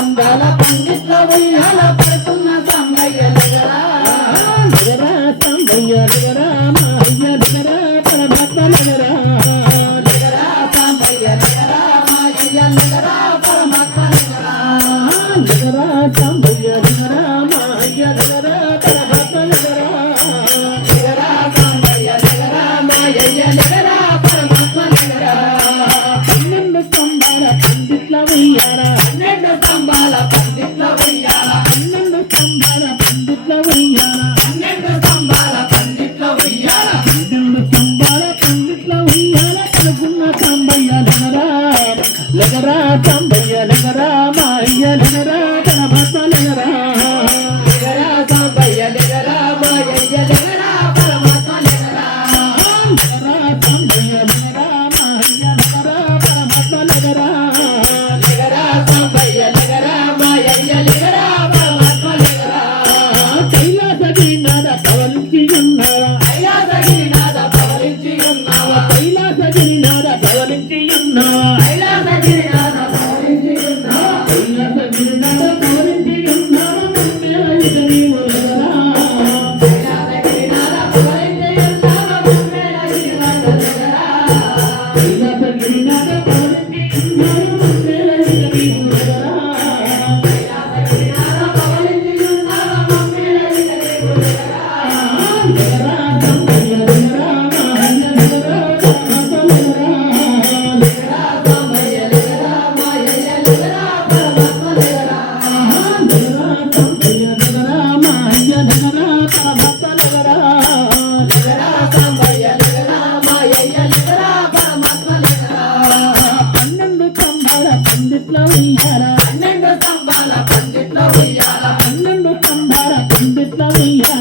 స్తంభాల పండిట్ల ఉయ్యాల పడుతున్న సంగయ్య దిగరా నగరా సంభయ్య నగరా మాయ్య నగరా పరమాత్మ దిగరా సంగయ్య దిగరా మాయయ్య దిగరా పరమాత్మ దిగరా నగరా సంభయ్య పండిట్ల పన్నెండు స్తంభాల పండిట్ల ఉయ్యాల పన్నెండు స్తంభాల పండిట్ల ఉయ్యాల పన్నెండు స్తంభాల పండిట్ల ఉయ్యాల పన్నెండు స్తంభాల పండిట్ల ఉయ్యాల కనుకున్న సంభయ్య నగరా నగరా సంభయ్య నగరా మాయ్య నగరా పరమాత్మ పండిట్ల ఉయ్యాల పన్నెండు స్తంభాల పండిట్ల ఉయ్యాల పన్నెండు స్తంభాల పండిట్ల ఉయ్యాల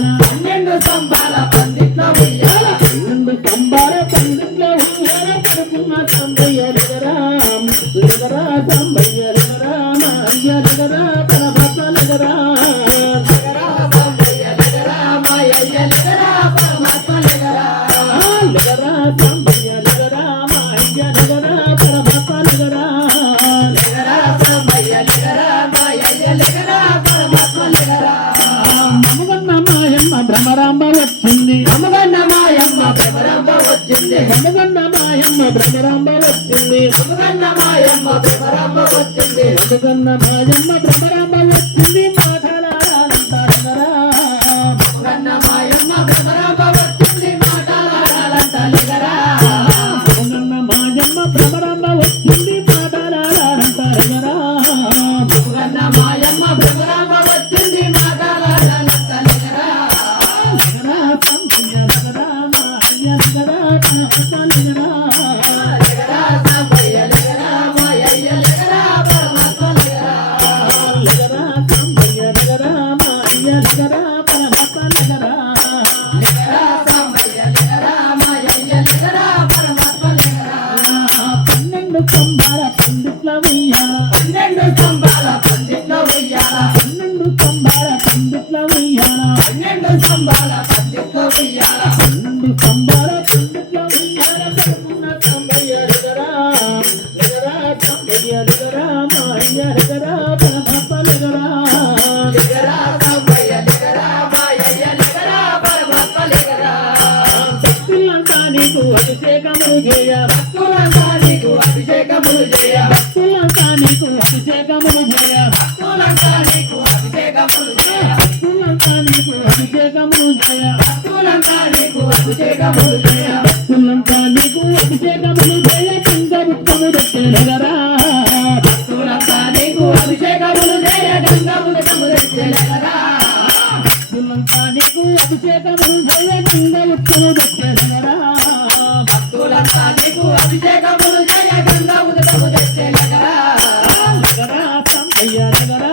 భ్రమరాంబ వచ్చింది. మాయమ్మ భ్రమరాంబ వచ్చింది. మాయమ్మ భ్రమరాంబ పన్నెండు స్తంభాల పండిట్ల ఉయ్యాల పన్నెండు స్తంభాల పండిట్ల ఉయ్యాల పన్నెండు స్తంభాల పండిట్ల ఉయ్యాల పన్నెండు స్తంభాల పండిట్ల ఉయ్యాల కడుపున్న సంబయ్య నగరా నగరా సంబయ్య నగరా మాయ్య నగరా అభిషేకము చేయ భక్తులంతా నీకు అభిషేకములు చేయ భక్తులంతా నీకు చేయ భక్తులంతా నీకు అభిషేకములు చేయ భక్తులంతా నీకు అభిషేకములు చేయ కింద ఉత్తము నగరా భక్తులంతా నీకు అభిషేకములు చేయ భక్తులంతా నీకు అభిషేకములు చేయ ఉత్తము సంపయ్య నగరా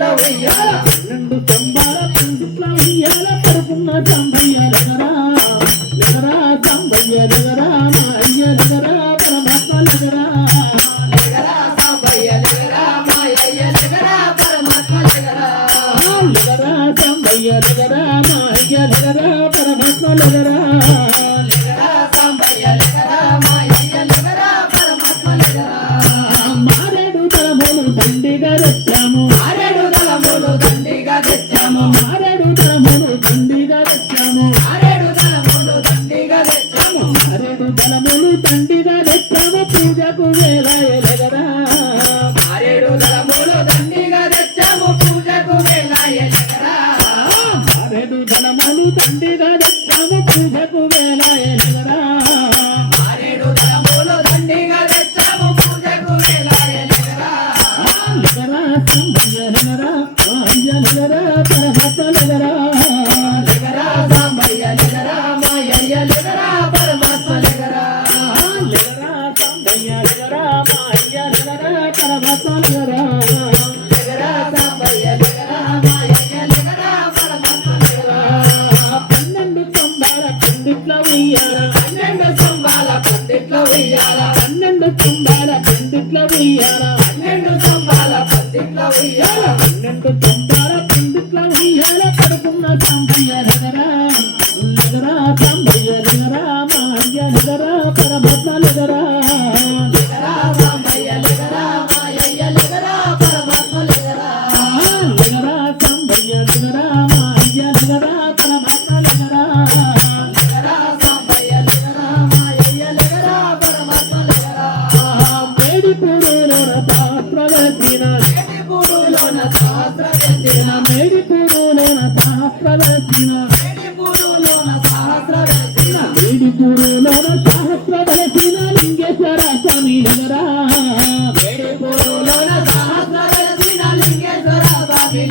చెట్ల వెయ్యాల రెండు స్తంభాల పెంకుట్ల వెయ్యాల పడుకున్న సాంబయ్య దగ్గరా. దగ్గరా సాంబయ్య దగ్గరా మా అయ్య దగ్గరా. పరమాత్మ దగ్గరా. దగ్గరా సాంబయ్య దగ్గరా మా అయ్య దగ్గరా పరమాత్మ దగ్గరా. జలధర పరమ పడుకున్న సాంబయ్య రగరా సహస్రవేసిన మేడిపూరులోన సహస్రవేసిన మేడిపూరులోన సహస్రవేసిన మేడిపూరులోన సహస్రవేసిన లింగేశ్వర స్వామి నగర మేడిపూరులోన సహస్రవేసిన లింగేశ్వర స్వామి